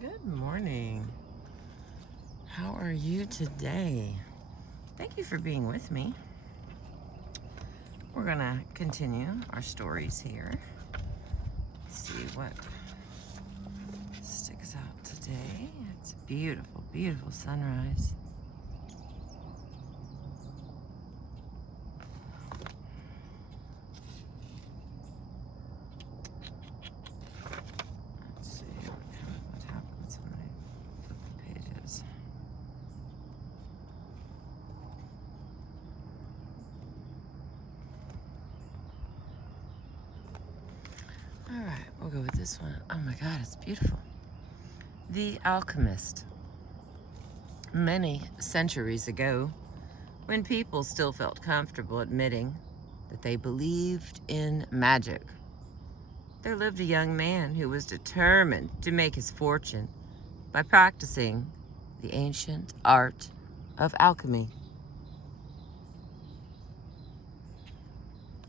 Good morning. How are you today? Thank you for being with me. We're going to continue our stories here. Let's see what sticks out today. It's a beautiful, beautiful sunrise. Let's see what happens when I flip the pages. All right, we'll go with this one. Oh my God, it's beautiful. The Alchemist. Many centuries ago, when people still felt comfortable admitting that they believed in magic, there lived a young man who was determined to make his fortune by practicing the ancient art of alchemy.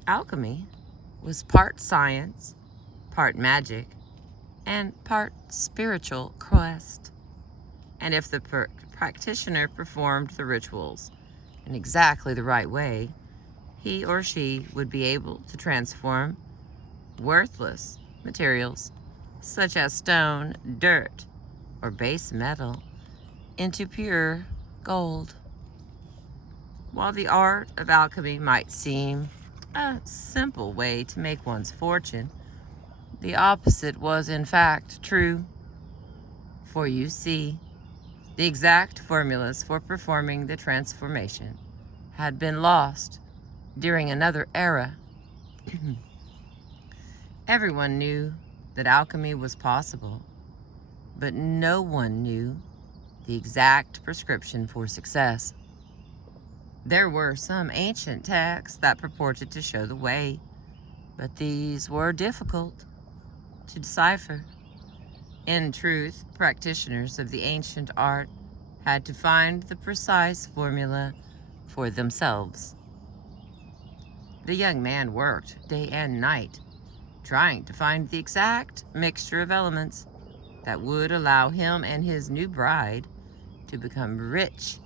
Alchemy was part science, part magic, and part spiritual quest. And if the practitioner performed the rituals in exactly the right way, he or she would be able to transform worthless materials such as stone, dirt, or base metal into pure gold. While the art of alchemy might seem a simple way to make one's fortune, the opposite was in fact true. For you see, the exact formulas for performing the transformation had been lost during another era. Everyone knew that alchemy was possible, but no one knew the exact prescription for success. There were some ancient texts that purported to show the way, but these were difficult to decipher. In truth, practitioners of the ancient art had to find the precise formula for themselves. The young man worked day and night, trying to find the exact mixture of elements that would allow him and his new bride to become rich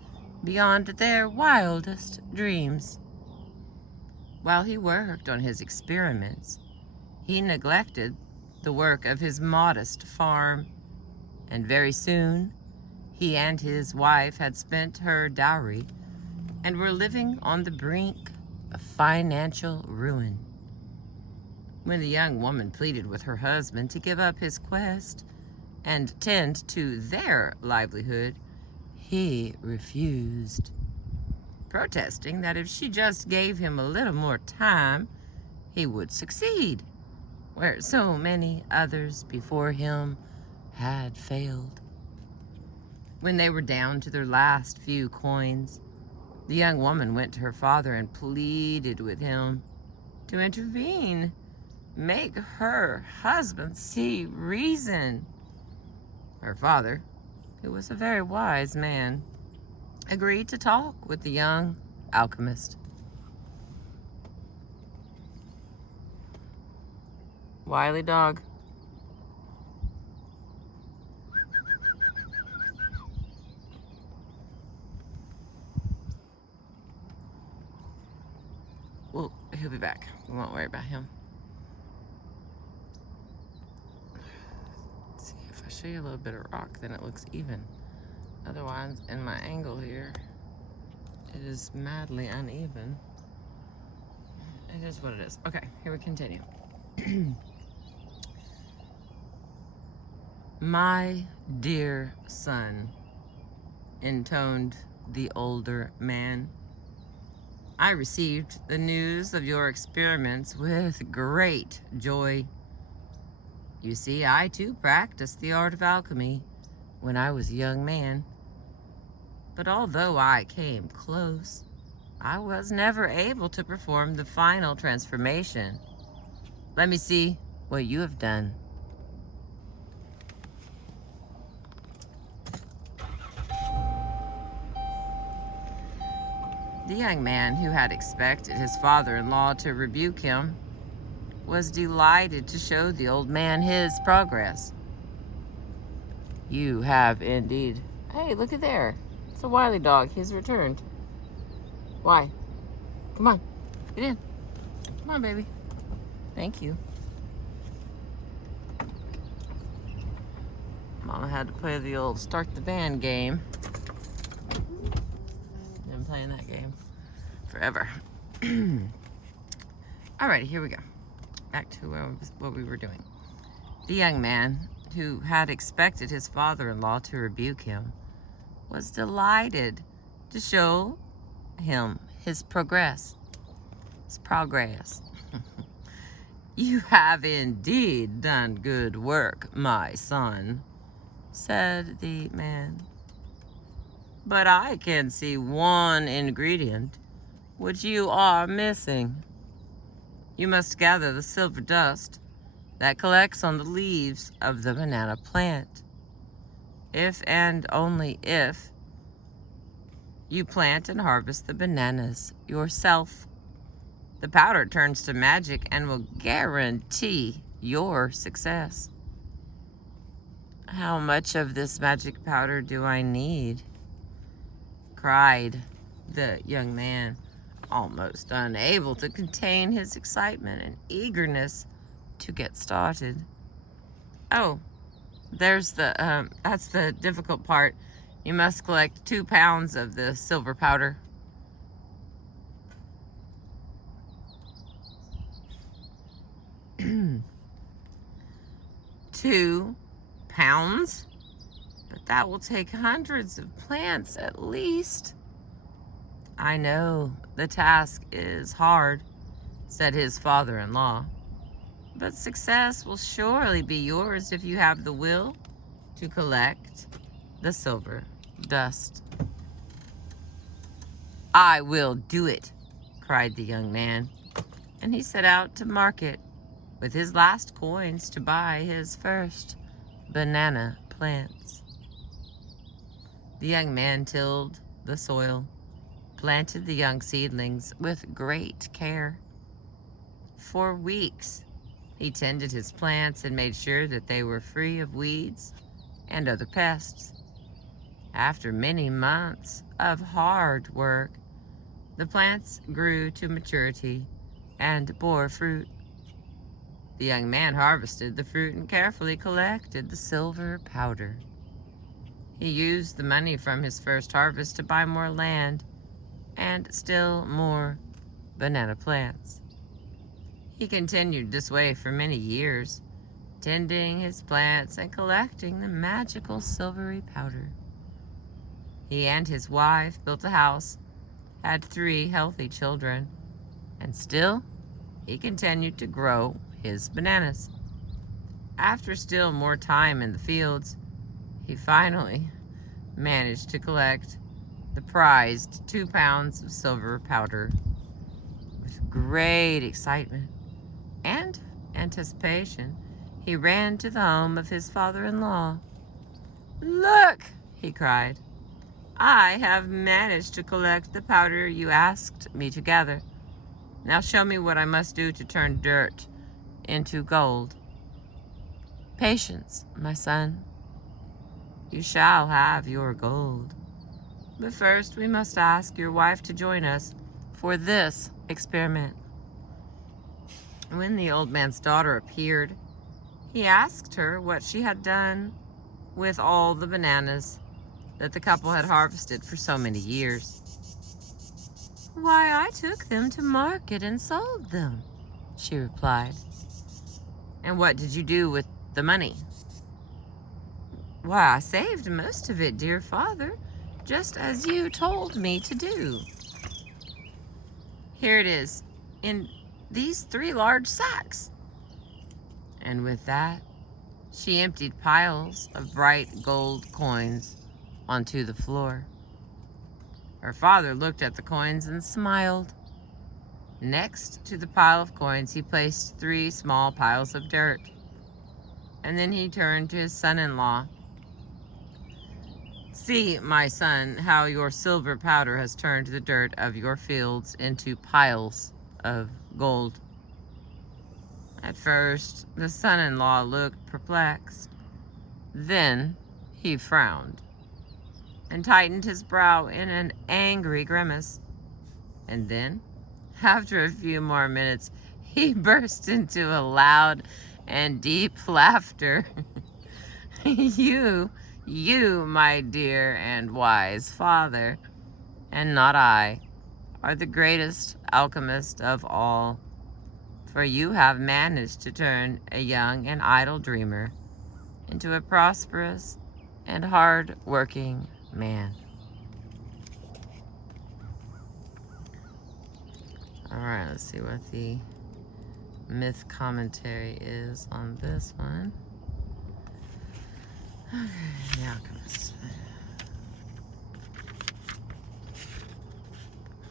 beyond their wildest dreams. While he worked on his experiments, he neglected the work of his modest farm, and very soon he and his wife had spent her dowry and were living on the brink of financial ruin. When the young woman pleaded with her husband to give up his quest and tend to their livelihood, he refused, protesting that if she just gave him a little more time, he would succeed, where so many others before him had failed. When they were down to their last few coins, the young woman went to her father and pleaded with him to intervene, make her husband see reason. Her father, who was a very wise man, agreed to talk with the young alchemist. Wily dog. Well, he'll be back. We won't worry about him. Let's see, if I show you a little bit of rock, then it looks even. Otherwise, in my angle here, it is madly uneven. It is what it is. Okay, here we continue. My dear son, intoned the older man, I received the news of your experiments with great joy. You see, I too practiced the art of alchemy when I was a young man. But although I came close, I was never able to perform the final transformation. Let me see what you have done. The young man, who had expected his father-in-law to rebuke him, was delighted to show the old man his progress. You have indeed. Hey, look at there. It's a wily dog. He's returned. Why? Come on. Get in. Come on, baby. Thank you. Mama had to play the old start the band game. Been playing that game forever. Alrighty, here we go. Back to what we were doing. The young man, who had expected his father-in-law to rebuke him, was delighted to show him his progress. You have indeed done good work, my son, said the man. But I can see one ingredient which you are missing. You must gather the silver dust that collects on the leaves of the banana plant. If and only if you plant and harvest the bananas yourself, the powder turns to magic and will guarantee your success. How much of this magic powder do I need? Cried the young man, almost unable to contain his excitement and eagerness to get started. Oh, there's that's the difficult part. You must collect 2 pounds of the silver powder. 2 pounds? But that will take hundreds of plants at least. I know the task is hard, said his father-in-law, but success will surely be yours if you have the will to collect the silver dust. I will do it, cried the young man, and he set out to market with his last coins to buy his first banana plants. The young man tilled the soil, planted the young seedlings with great care. For weeks, he tended his plants and made sure that they were free of weeds and other pests. After many months of hard work, the plants grew to maturity and bore fruit. The young man harvested the fruit and carefully collected the silver powder. He used the money from his first harvest to buy more land and still more banana plants. He continued this way for many years, tending his plants and collecting the magical silvery powder. He and his wife built a house, had 3 healthy children, and still he continued to grow his bananas. After still more time in the fields, he finally managed to collect the prized 2 pounds of silver powder. With great excitement and anticipation, he ran to the home of his father-in-law. Look, he cried, I have managed to collect the powder you asked me to gather. Now show me what I must do to turn dirt into gold. Patience, my son. You shall have your gold. But first we must ask your wife to join us for this experiment. When the old man's daughter appeared, he asked her what she had done with all the bananas that the couple had harvested for so many years. Why, I took them to market and sold them, she replied. And what did you do with the money? Why, I saved most of it, dear father, just as you told me to do. Here it is, in these 3 large sacks. And with that, she emptied piles of bright gold coins onto the floor. Her father looked at the coins and smiled. Next to the pile of coins, he placed 3 small piles of dirt. And then he turned to his son-in-law. See, my son, how your silver powder has turned the dirt of your fields into piles of gold. At first, the son-in-law looked perplexed. Then He frowned and tightened his brow in an angry grimace. And then, after a few more minutes, he burst into a loud and deep laughter. You, my dear and wise father, and not I, are the greatest alchemist of all, for you have managed to turn a young and idle dreamer into a prosperous and hard-working man. All right, let's see what the myth commentary is on this one. Okay, the Alchemist.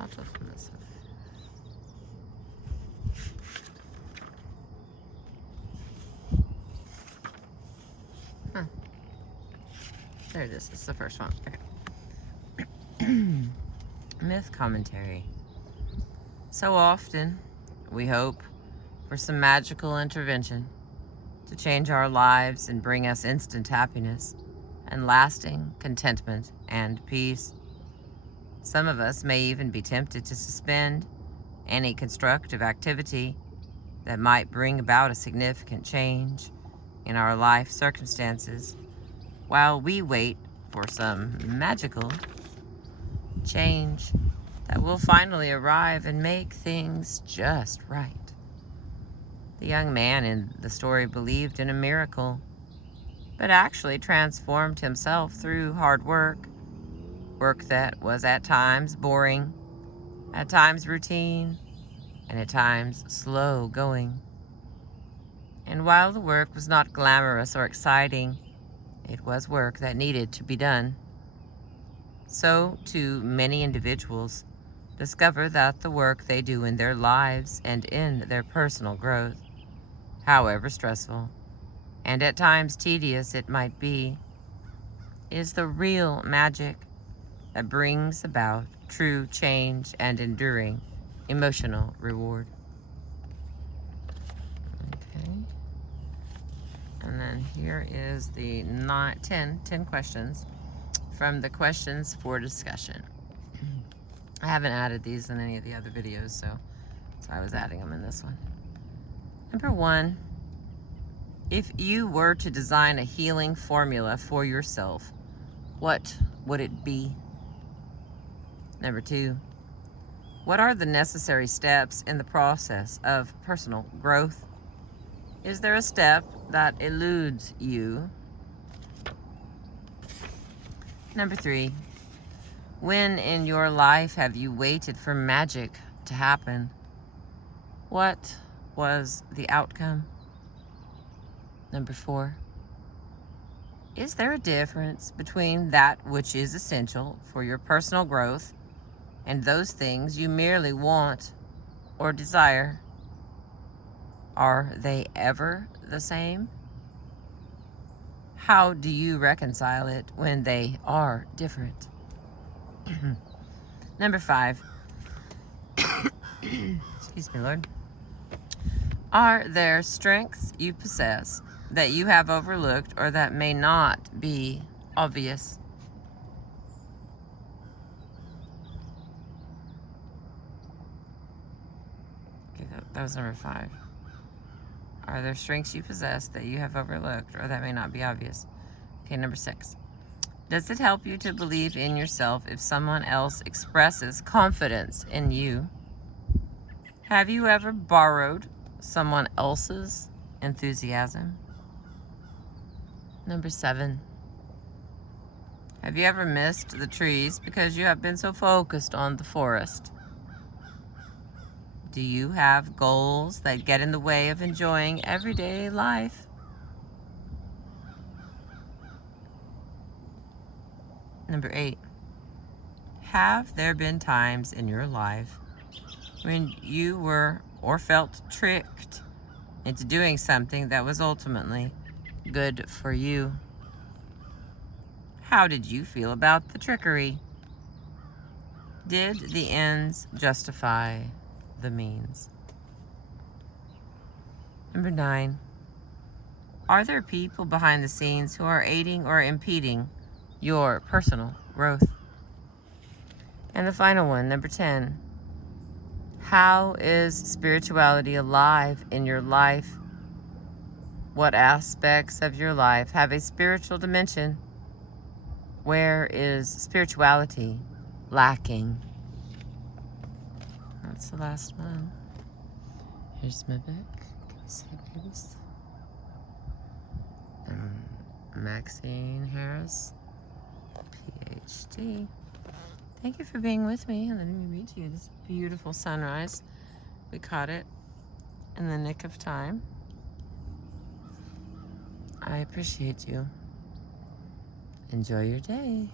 I'll go from this one. Huh. There it is. It's the first one. Okay. Myth commentary. So often, we hope for some magical intervention to change our lives and bring us instant happiness and lasting contentment and peace. Some of us may even be tempted to suspend any constructive activity that might bring about a significant change in our life circumstances while we wait for some magical change that will finally arrive and make things just right. The young man in the story believed in a miracle, but actually transformed himself through hard work that was at times boring, at times routine, and at times slow going. And while the work was not glamorous or exciting, it was work that needed to be done. So, too, many individuals discover that the work they do in their lives and in their personal growth, however stressful and at times tedious it might be, is the real magic that brings about true change and enduring emotional reward. Okay. And then here is the 10 questions from the questions for discussion. I haven't added these in any of the other videos, so I was adding them in this one. Number 1, if you were to design a healing formula for yourself, what would it be? Number 2, what are the necessary steps in the process of personal growth? Is there a step that eludes you? Number 3, when in your life have you waited for magic to happen? What was the outcome? Number 4, is there a difference between that which is essential for your personal growth and those things you merely want or desire? Are they ever the same? How do you reconcile it when they are different? Number 5, excuse me, Lord. Are there strengths you possess that you have overlooked or that may not be obvious? Okay, that was number 5. Are there strengths you possess that you have overlooked or that may not be obvious? Okay, number 6. Does it help you to believe in yourself if someone else expresses confidence in you? Have you ever borrowed someone else's enthusiasm? Number 7. Have you ever missed the trees because you have been so focused on the forest? Do you have goals that get in the way of enjoying everyday life? Number 8. Have there been times in your life when you were or felt tricked into doing something that was ultimately good for you? How did you feel about the trickery? Did the ends justify the means? Number 9. Are there people behind the scenes who are aiding or impeding your personal growth? And the final one, number 10. How is spirituality alive in your life? What aspects of your life have a spiritual dimension? Where is spirituality lacking? That's the last one. Here's my book. Can you see it, babies? Maxine Harris, PhD. Thank you for being with me and letting me read to you this beautiful sunrise. We caught it in the nick of time. I appreciate you. Enjoy your day.